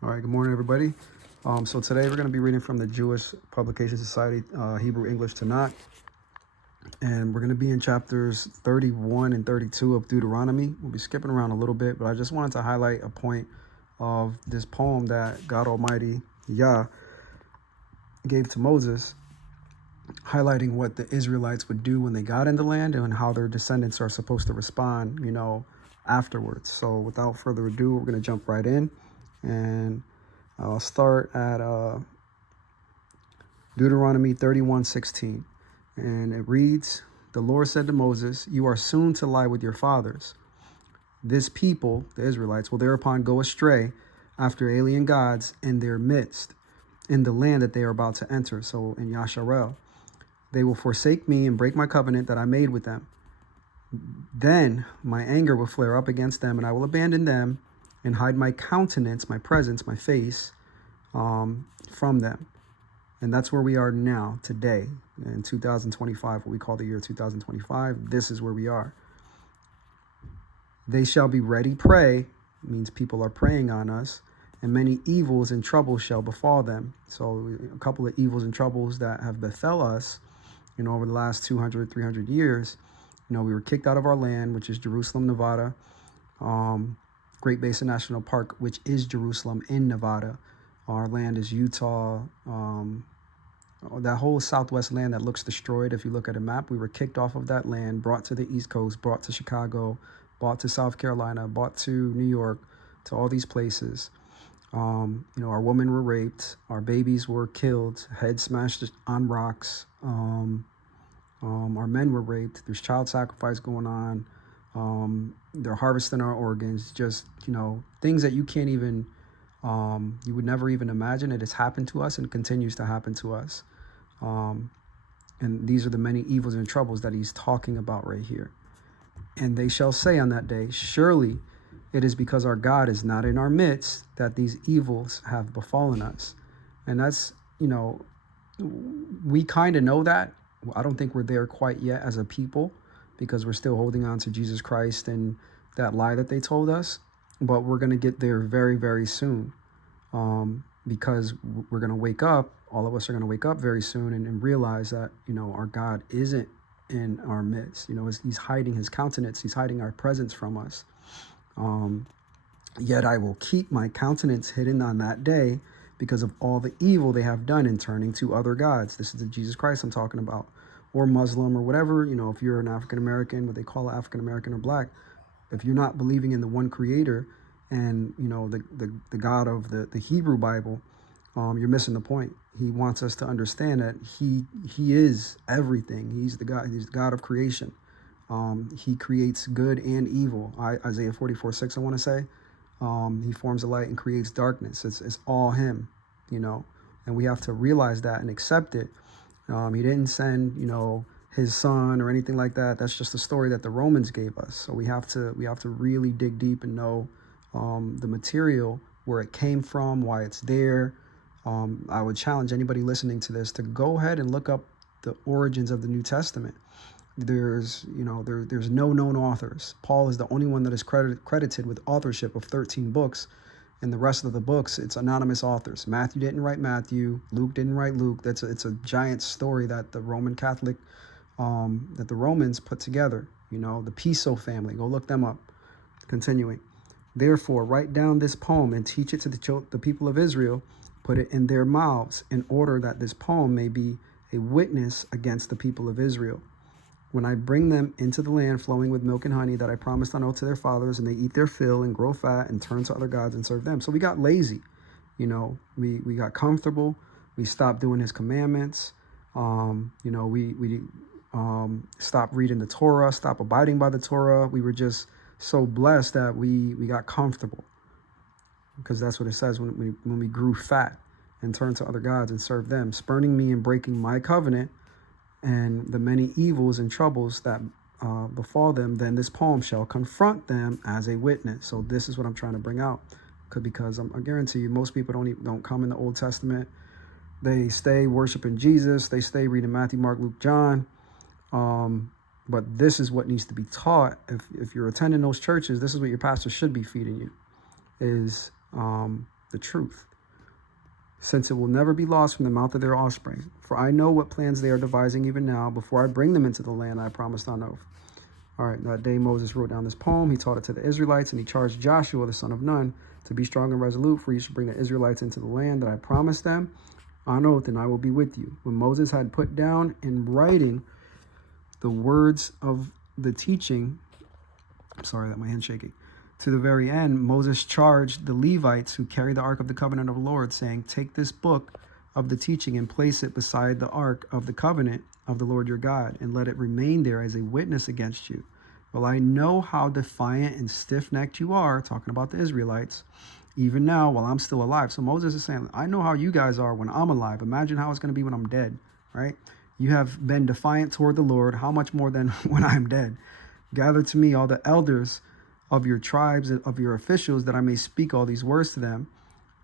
All right, good morning, everybody. So today we're going to be reading from the Jewish Publication Society, Hebrew English Tanakh, and we're going to be in chapters 31 and 32 of Deuteronomy. We'll be skipping around a little bit, but I just wanted to highlight a point of this poem that God Almighty, Yah, gave to Moses, highlighting what the Israelites would do when they got in the land and how their descendants are supposed to respond, afterwards. So without further ado, we're going to jump right in, and I'll start at Deuteronomy 31:16, and it reads, "The Lord said to Moses, you are soon to lie with your fathers. This people, the Israelites, will thereupon go astray after alien gods in their midst, in the land that they are about to enter." So in Yahshar, they will forsake me and break my covenant that I made with them. Then my anger will flare up against them, and I will abandon them and hide my countenance, my presence, my face from them. And that's where we are now, today, in 2025, what we call the year 2025. This is where we are. They shall be ready prey, means people are preying on us, and many evils and troubles shall befall them. So a couple of evils and troubles that have befell us, over the last 200, 300 years. We were kicked out of our land, which is Jerusalem, Nevada. Great Basin National Park, which is Jerusalem in Nevada. Our land is Utah. That whole southwest land that looks destroyed, if you look at a map, we were kicked off of that land, brought to the East Coast, brought to Chicago, brought to South Carolina, brought to New York, to all these places. Our women were raped, our babies were killed, heads smashed on rocks. Our men were raped. There's child sacrifice going on. They're harvesting our organs. Just, things that you can't even, you would never even imagine. It has happened to us and continues to happen to us. And these are the many evils and troubles that he's talking about right here. And they shall say on that day, surely it is because our God is not in our midst that these evils have befallen us. And that's, we kind of know that. I don't think we're there quite yet as a people, because we're still holding on to Jesus Christ and that lie that they told us. But we're going to get there very, very soon, because we're going to wake up. All of us are going to wake up very soon and realize that, our God isn't in our midst. He's hiding his countenance. He's hiding our presence from us. Yet I will keep my countenance hidden on that day because of all the evil they have done in turning to other gods. This is the Jesus Christ I'm talking about, or Muslim, or whatever. If you're an African American, what they call African American or black, if you're not believing in the one creator and the God of the Hebrew Bible, you're missing the point. He wants us to understand that he is everything. He's the God of creation. He creates good and evil. Isaiah 44:6, I want to say. He forms the light and creates darkness. It's all him, and we have to realize that and accept it. He didn't send, his son or anything like that. That's just a story that the Romans gave us. So we have to really dig deep and know the material, where it came from, why it's there. I would challenge anybody listening to this to go ahead and look up the origins of the New Testament. There's no known authors. Paul is the only one that is credited with authorship of 13 books, and the rest of the books, it's anonymous authors. Matthew didn't write Matthew. Luke didn't write Luke. It's a giant story that the Roman Catholic, that the Romans put together. The Piso family. Go look them up. Continuing. Therefore, write down this poem and teach it to the people of Israel. Put it in their mouths, in order that this poem may be a witness against the people of Israel. When I bring them into the land flowing with milk and honey that I promised on oath to their fathers, and they eat their fill and grow fat and turn to other gods and serve them. So we got lazy, we got comfortable. We stopped doing his commandments. We stopped reading the Torah, stopped abiding by the Torah. We were just so blessed that we got comfortable, because that's what it says, when we grew fat and turned to other gods and served them, spurning me and breaking my covenant, and the many evils and troubles that befall them, then this poem shall confront them as a witness. So this is what I'm trying to bring out, because I guarantee you, most people don't come in the Old Testament. They stay worshiping Jesus. They stay reading Matthew, Mark, Luke, John. But this is what needs to be taught. If you're attending those churches, this is what your pastor should be feeding you, is the truth, since it will never be lost from the mouth of their offspring. For I know what plans they are devising even now, before I bring them into the land I promised on oath. All right, that day Moses wrote down this poem. He taught it to the Israelites, and he charged Joshua, the son of Nun, to be strong and resolute, for you should bring the Israelites into the land that I promised them on oath, and I will be with you. When Moses had put down in writing the words of the teaching, I'm sorry that my hand's shaking, to the very end, Moses charged the Levites who carried the Ark of the Covenant of the Lord, saying, take this book of the teaching and place it beside the Ark of the Covenant of the Lord your God, and let it remain there as a witness against you. Well, I know how defiant and stiff-necked you are, talking about the Israelites, even now while I'm still alive. So Moses is saying, I know how you guys are when I'm alive. Imagine how it's going to be when I'm dead, right? You have been defiant toward the Lord. How much more than when I'm dead? Gather to me all the elders of your tribes, of your officials, that I may speak all these words to them,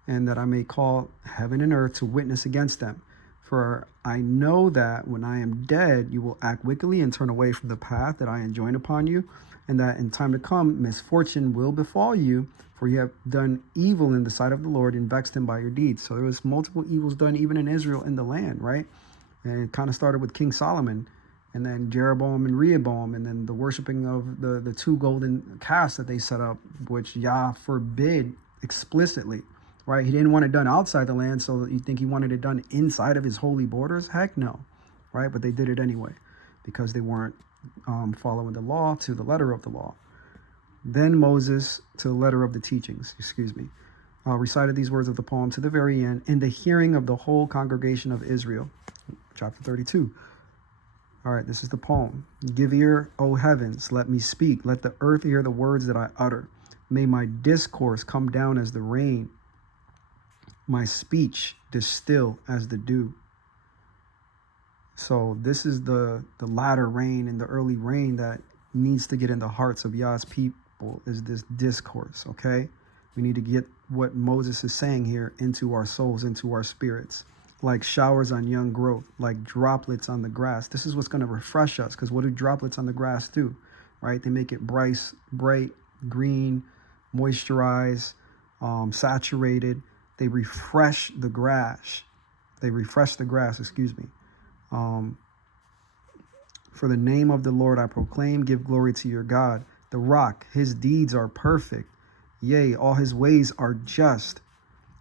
and that I may call heaven and earth to witness against them. For I know that when I am dead, you will act wickedly and turn away from the path that I enjoin upon you, and that in time to come misfortune will befall you, for you have done evil in the sight of the Lord and vexed him by your deeds. So there was multiple evils done even in Israel, in the land, right? And it kind of started with King Solomon, and then Jeroboam and Rehoboam, and then the worshiping of the two golden calves that they set up, which Yah forbid explicitly. Right? He didn't want it done outside the land, so you think he wanted it done inside of his holy borders? Heck no. Right? But they did it anyway because they weren't following the law to the letter of the law. Then Moses, to the letter of the teachings, recited these words of the poem to the very end, in the hearing of the whole congregation of Israel. Chapter 32. All right, this is the poem. Give ear, O heavens, let me speak. Let the earth hear the words that I utter. May my discourse come down as the rain, my speech distill as the dew. So this is the latter rain and the early rain that needs to get in the hearts of Yah's people, is this discourse, okay? We need to get what Moses is saying here into our souls, into our spirits, like showers on young growth, like droplets on the grass. This is what's going to refresh us, because what do droplets on the grass do, right? They make it bright, green, moisturized, saturated. They refresh the grass. For the name of the Lord I proclaim, give glory to your God. The rock, his deeds are perfect. Yea, all his ways are just.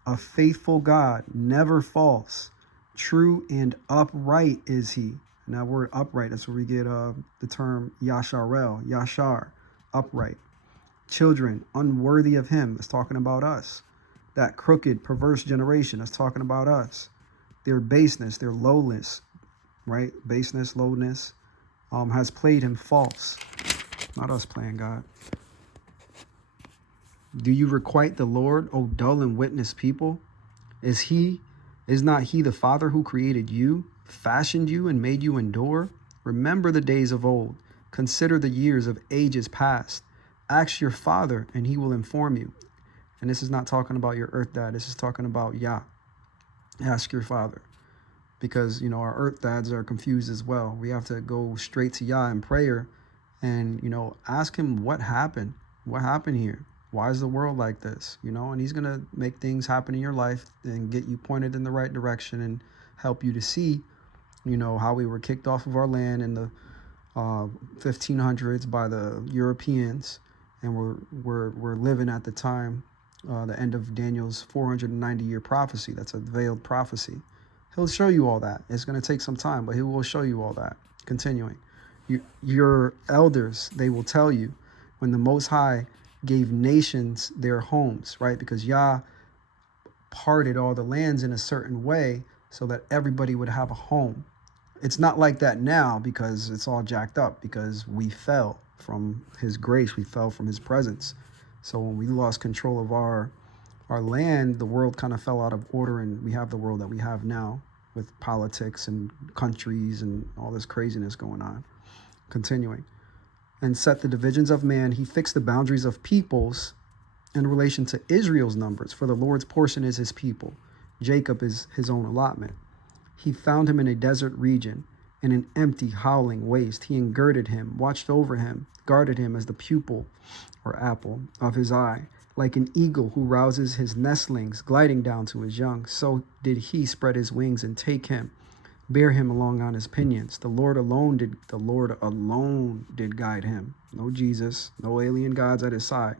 A faithful God, never false. True and upright is he. And that word upright, that's where we get the term Yahshar, upright. Children, unworthy of him, that's talking about us. That crooked, perverse generation, that's talking about us. Their baseness, their lowness, right? Baseness, lowness, has played him false. Not us playing God. Do you requite the Lord, O dull and witness people? Is not he the Father who created you, fashioned you, and made you endure? Remember the days of old. Consider the years of ages past. Ask your father, and he will inform you. And this is not talking about your earth dad. This is talking about Yah. Ask your father. Because, our earth dads are confused as well. We have to go straight to Yah in prayer and, ask him what happened. What happened here? Why is the world like this? And he's going to make things happen in your life and get you pointed in the right direction and help you to see, how we were kicked off of our land in the 1500s by the Europeans. And we're living at the time, the end of Daniel's 490-year prophecy. That's a veiled prophecy. He'll show you all that. It's going to take some time, but he will show you all that. Continuing. Your elders, they will tell you, when the Most High gave nations their homes, right? Because Yah parted all the lands in a certain way so that everybody would have a home. It's not like that now because it's all jacked up, because we fell from his grace. We fell from his presence. So when we lost control of our land, the world kind of fell out of order, and we have the world that we have now with politics and countries and all this craziness going on. Continuing. And set the divisions of man. He fixed the boundaries of peoples in relation to Israel's numbers. For the Lord's portion is his people. Jacob is his own allotment. He found him in a desert region, in an empty, howling waste. He engirded him, watched over him, guarded him as the pupil or apple of his eye. Like an eagle who rouses his nestlings, gliding down to his young, so did he spread his wings and take him, bear him along on his pinions. The Lord alone did guide him. No Jesus, no alien gods at his side.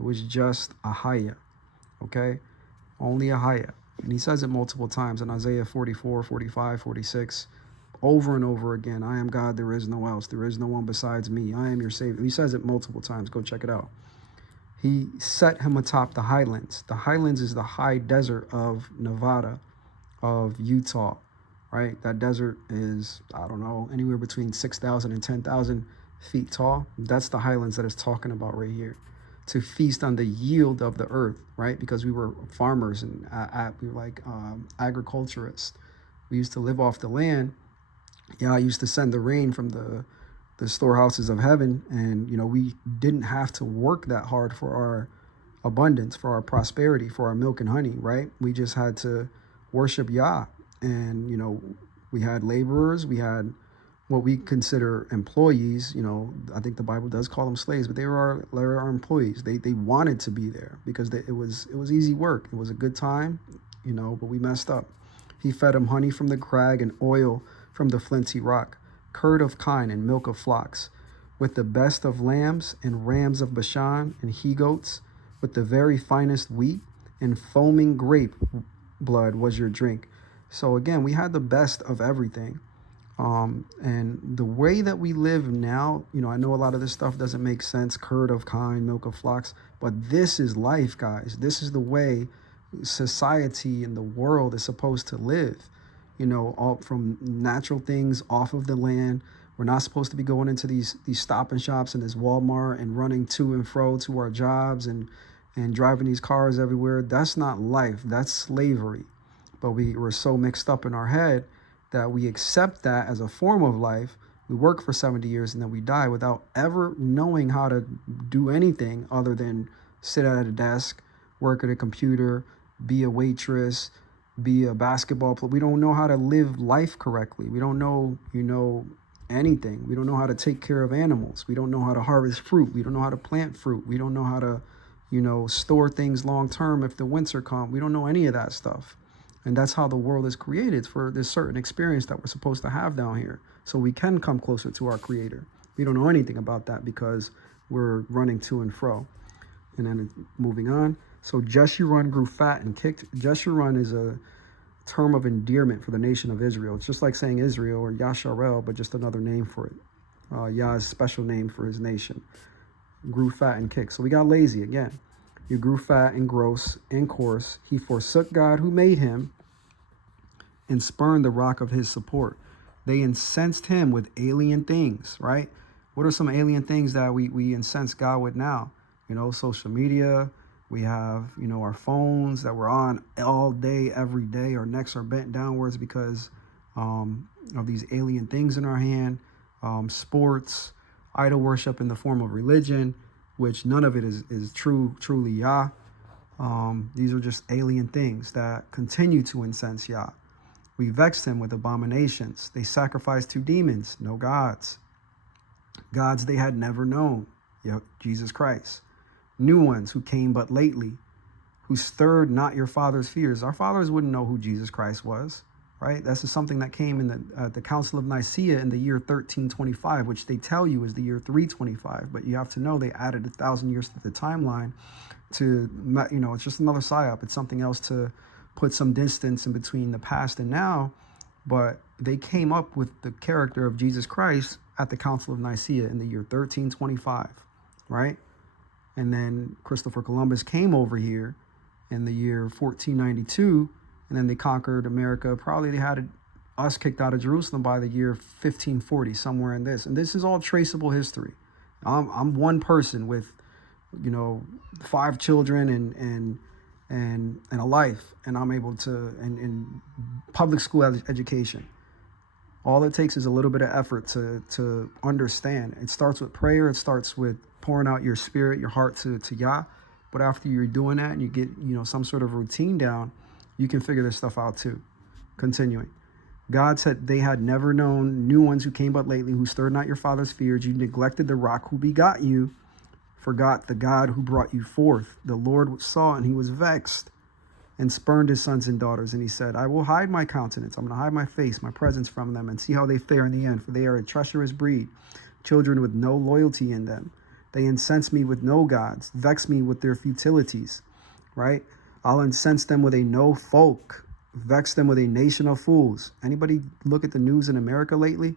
It was just Ahaya, okay? Only Ahaya. And he says it multiple times in Isaiah 44, 45, 46, over and over again. I am God, there is no else. There is no one besides me. I am your Savior. He says it multiple times. Go check it out. He set him atop the highlands. The highlands is the high desert of Nevada, of Utah, right? That desert is, I don't know, anywhere between 6,000 and 10,000 feet tall. That's the highlands that it's talking about right here. To feast on the yield of the earth, right? Because we were farmers and we were like agriculturists. We used to live off the land. Yeah, I used to send the rain from the storehouses of heaven, and we didn't have to work that hard for our abundance, for our prosperity, for our milk and honey, right? We just had to worship Yah. And we had laborers, we had what we consider employees. I think the Bible does call them slaves, but they were our employees. They wanted to be there because it was easy work. It was a good time, but we messed up. He fed them honey from the crag and oil from the flinty rock, curd of kine and milk of flocks, with the best of lambs and rams of Bashan and he-goats, with the very finest wheat, and foaming grape blood was your drink. So again, we had the best of everything. And the way that we live now, I know a lot of this stuff doesn't make sense, curd of kine, milk of flocks, but this is life, guys. This is the way society and the world is supposed to live. All from natural things off of the land. We're not supposed to be going into these stop and shops and this Walmart and running to and fro to our jobs and driving these cars everywhere. That's not life. That's slavery. But we're so mixed up in our head that we accept that as a form of life. We work for 70 years and then we die without ever knowing how to do anything other than sit at a desk, work at a computer, be a waitress, be a basketball player. We don't know how to live life correctly. We don't know, anything. We don't know how to take care of animals. We don't know how to harvest fruit. We don't know how to plant fruit. We don't know how to, store things long term if the winter comes. We don't know any of that stuff. And that's how the world is created, for this certain experience that we're supposed to have down here, so we can come closer to our Creator. We don't know anything about that because we're running to and fro. And then moving on. So Jeshurun grew fat and kicked. Jeshurun is a term of endearment for the nation of Israel. It's just like saying Israel or Yahshar, but just another name for it. Yah's special name for his nation. Grew fat and kicked. So we got lazy again. You grew fat and gross and coarse. He forsook God who made him and spurned the rock of his support. They incensed him with alien things, right? What are some alien things that we incense God with now? Social media. We have, our phones that we're on all day, every day. Our necks are bent downwards because of these alien things in our hand. Sports, idol worship in the form of religion, which none of it is truly Yah. These are just alien things that continue to incense Yah. We vexed him with abominations. They sacrificed to demons, no gods. Gods they had never known, Jesus Christ. New ones who came but lately, who stirred not your father's fears. Our fathers wouldn't know who Jesus Christ was, right? This is something that came in the Council of Nicaea in the year 1325, which they tell you is the year 325. But you have to know they added 1,000 years to the timeline to, it's just another psyop. It's something else to put some distance in between the past and now. But they came up with the character of Jesus Christ at the Council of Nicaea in the year 1325, right? And then Christopher Columbus came over here in the year 1492, and then they conquered America. Probably they had us kicked out of Jerusalem by the year 1540, somewhere in this. And this is all traceable history. I'm one person with, 5 children and a life, and I'm able to, and public school education. All it takes is a little bit of effort to understand. It starts with prayer. It starts with pouring out your spirit, your heart to Yah. But after you're doing that and you get, some sort of routine down, you can figure this stuff out too. Continuing. God said they had never known new ones who came but lately, who stirred not your father's fears. You neglected the rock who begot you. forgot the God who brought you forth. The Lord saw and he was vexed and spurned his sons and daughters. And he said, I will hide my countenance. I'm going to hide my face, my presence from them, and see how they fare in the end. For they are a treacherous breed, children with no loyalty in them. They incense me with no gods, vex me with their futilities, right? I'll incense them with a no folk, vex them with a nation of fools. Anybody look at the news in America lately?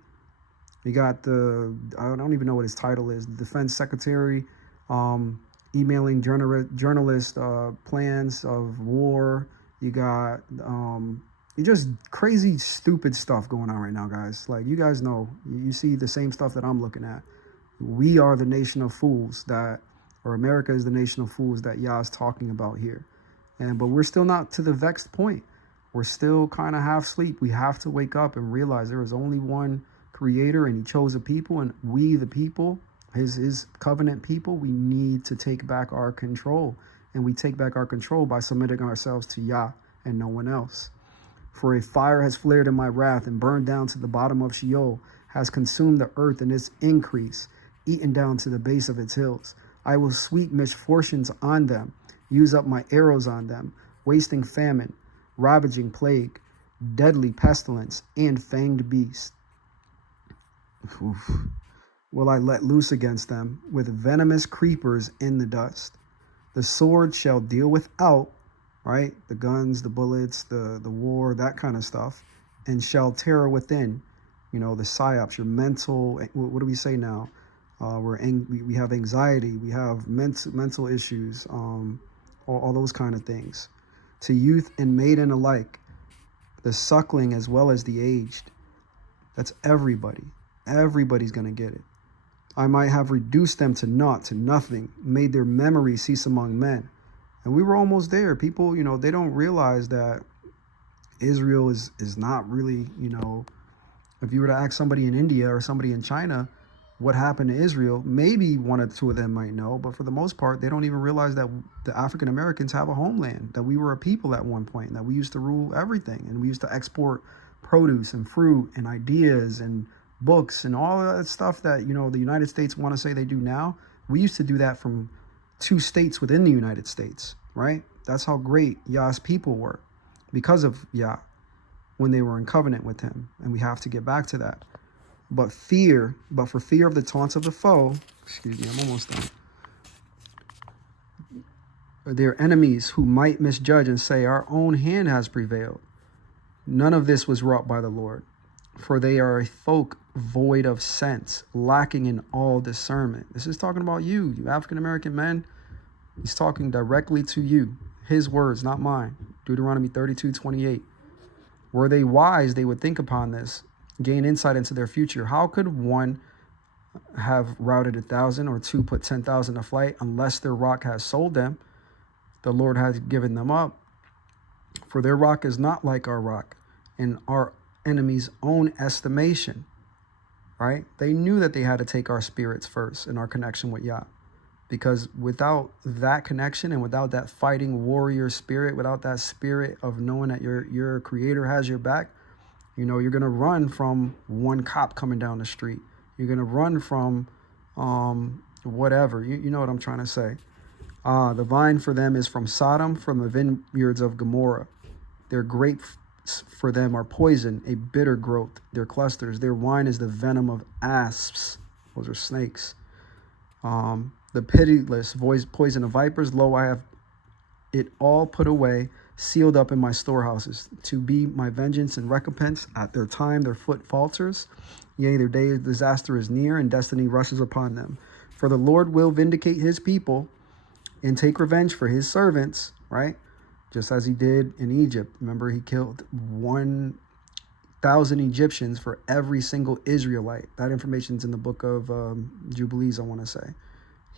You got I don't even know what his title is, the defense secretary, emailing journalists plans of war. You got just crazy, stupid stuff going on right now, guys. Like, you guys know, you see the same stuff that I'm looking at. We are the nation of fools or America is the nation of fools that Yah is talking about here. But we're still not to the vexed point. We're still kind of half asleep. We have to wake up and realize there is only one creator, and he chose a people, and we, the people, his covenant people, we need to take back our control. And we take back our control by submitting ourselves to Yah and no one else. For a fire has flared in my wrath and burned down to the bottom of Sheol, has consumed the earth in its increase, eaten down to the base of its hills. I will sweep misfortunes on them, use up my arrows on them, wasting famine, ravaging plague, deadly pestilence, and fanged beast. Oof. Will I let loose against them with venomous creepers in the dust. The sword shall deal without, right? The guns, the bullets, the war, that kind of stuff, and shall terror within. The psyops, your mental, what do we say now? We have anxiety, we have mental issues, all those kind of things. To youth and maiden alike, the suckling as well as the aged. That's everybody. Everybody's going to get it. I might have reduced them to naught, to nothing, made their memory cease among men. And we were almost there. People, they don't realize that Israel is not really, if you were to ask somebody in India or somebody in China what happened to Israel, maybe one or two of them might know, but for the most part, they don't even realize that the African Americans have a homeland, that we were a people at one point, that we used to rule everything, and we used to export produce and fruit and ideas and books and all that stuff that, the United States want to say they do now. We used to do that from 2 states within the United States, right? That's how great Yah's people were because of Yah when they were in covenant with him. And we have to get back to that. But for fear of the taunts of the foe, excuse me, I'm almost done. Their enemies who might misjudge and say, our own hand has prevailed. None of this was wrought by the Lord. For they are a folk void of sense, lacking in all discernment. This is talking about you African-American men. He's talking directly to you. His words, not mine. Deuteronomy 32:28. Were they wise, they would think upon this, gain insight into their future. How could one have routed 1,000 or two put 10,000 to flight unless their rock has sold them? The Lord has given them up. For their rock is not like our rock in our enemy's own estimation, right? They knew that they had to take our spirits first in our connection with Yah. Because without that connection and without that fighting warrior spirit, without that spirit of knowing that your creator has your back, you're going to run from one cop coming down the street. You're going to run from whatever. You know what I'm trying to say. The vine for them is from Sodom, from the vineyards of Gomorrah. Their grapes for them are poison, a bitter growth. Their clusters, their wine is the venom of asps. Those are snakes. The pitiless poison of vipers. Lo, I have it all put away, sealed up in my storehouses, to be my vengeance and recompense. At their time their foot falters. Yea, their day of disaster is near, and destiny rushes upon them. For the Lord will vindicate his people and take revenge for his servants, right? Just as he did in Egypt. Remember, he killed 1,000 Egyptians for every single Israelite. That information's in the book of Jubilees, I want to say.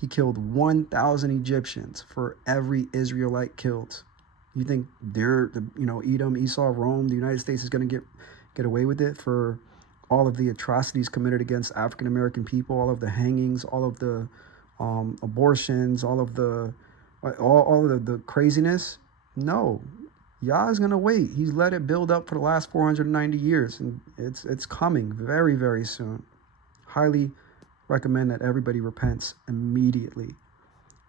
He killed 1,000 Egyptians for every Israelite killed. You think Edom, Esau, Rome, the United States is going to get away with it for all of the atrocities committed against African American people, all of the hangings, all of the abortions, all of the craziness? No, Yah is going to wait. He's let it build up for the last 490 years, and it's coming very, very soon. Highly recommend that everybody repents immediately.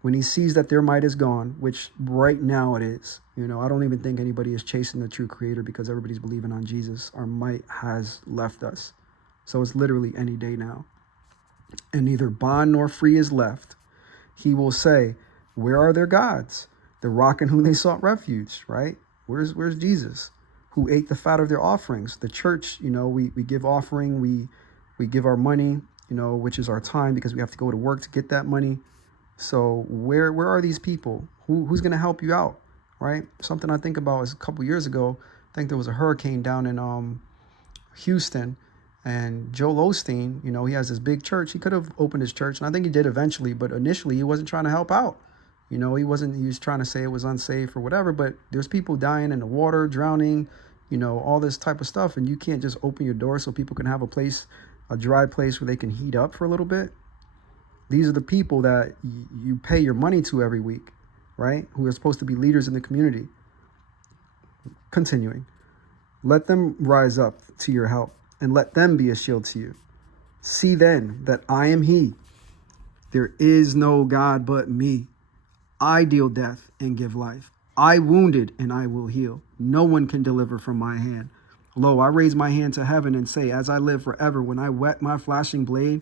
when he sees that their might is gone, which right now it is, I don't even think anybody is chasing the true creator because everybody's believing on Jesus. Our might has left us. So it's literally any day now. And neither bond nor free is left. He will say, where are their gods? The rock in whom they sought refuge, right? Where's Jesus? Who ate the fat of their offerings? The church, we give offering, we give our money, which is our time because we have to go to work to get that money. So where are these people? Who's going to help you out, right? Something I think about is a couple years ago, I think there was a hurricane down in Houston, and Joel Osteen, he has this big church. He could have opened his church, and I think he did eventually, but initially he wasn't trying to help out. He was trying to say it was unsafe or whatever, but there's people dying in the water, drowning, all this type of stuff, and you can't just open your door so people can have a dry place where they can heat up for a little bit. These are the people that you pay your money to every week, right? Who are supposed to be leaders in the community. Continuing. Let them rise up to your help, and let them be a shield to you. See then that I am he. There is no God but me. I deal death and give life. I wounded and I will heal. No one can deliver from my hand. Lo, I raise my hand to heaven and say, as I live forever, when I whet my flashing blade,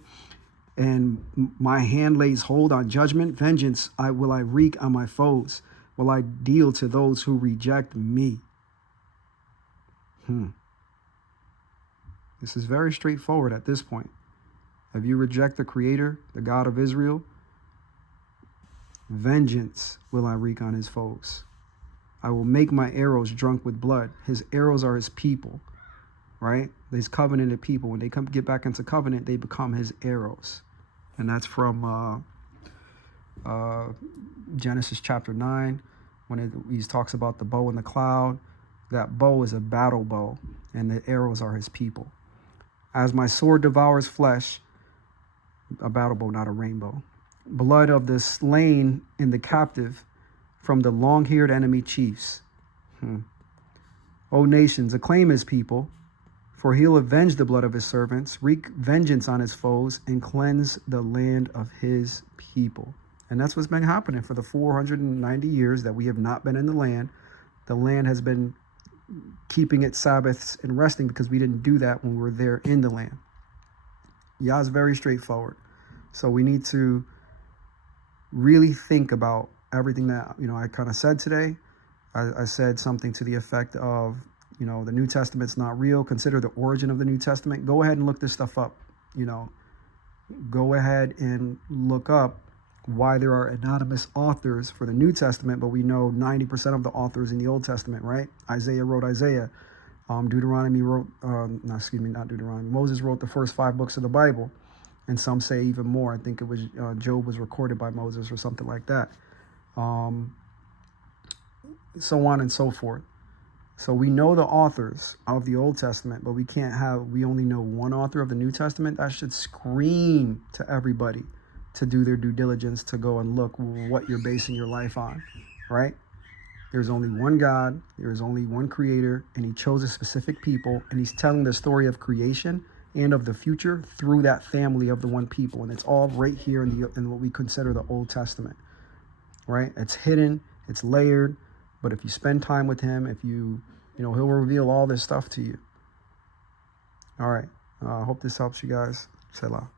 and my hand lays hold on judgment, vengeance will I wreak on my foes, will I deal to those who reject me. This is very straightforward at this point. If you reject the Creator, the God of Israel, vengeance will I wreak on his foes. I will make my arrows drunk with blood. His arrows are his people, right? His covenanted people. When they get back into covenant, they become his arrows. And that's from Genesis chapter 9, when he talks about the bow and the cloud. That bow is a battle bow, and the arrows are his people. As my sword devours flesh, a battle bow, not a rainbow. Blood of the slain and the captive from the long-haired enemy chiefs. O nations, acclaim his people, for he'll avenge the blood of his servants, wreak vengeance on his foes, and cleanse the land of his people. And that's what's been happening for the 490 years that we have not been in the land. The land has been keeping its Sabbaths and resting because we didn't do that when we were there in the land. Yah is very straightforward. So we need to really think about everything that, I kind of said today. I said something to the effect of, the New Testament's not real. Consider the origin of the New Testament. Go ahead and look this stuff up. Go ahead and look up why there are anonymous authors for the New Testament, but we know 90% of the authors in the Old Testament, right? Isaiah wrote Isaiah. Deuteronomy wrote, not Deuteronomy. Moses wrote the first 5 books of the Bible. And some say even more. I think it was Job was recorded by Moses or something like that. So on and so forth. So we know the authors of the Old Testament, but we only know one author of the New Testament. That should scream to everybody to do their due diligence, to go and look what you're basing your life on, right? There's only one God, there's only one creator, and he chose a specific people, and he's telling the story of creation and of the future through that family of the one people. And it's all right here in what we consider the Old Testament, right? It's hidden, it's layered, but if you spend time with him, he'll reveal all this stuff to you. All right. I hope this helps you guys. Selah.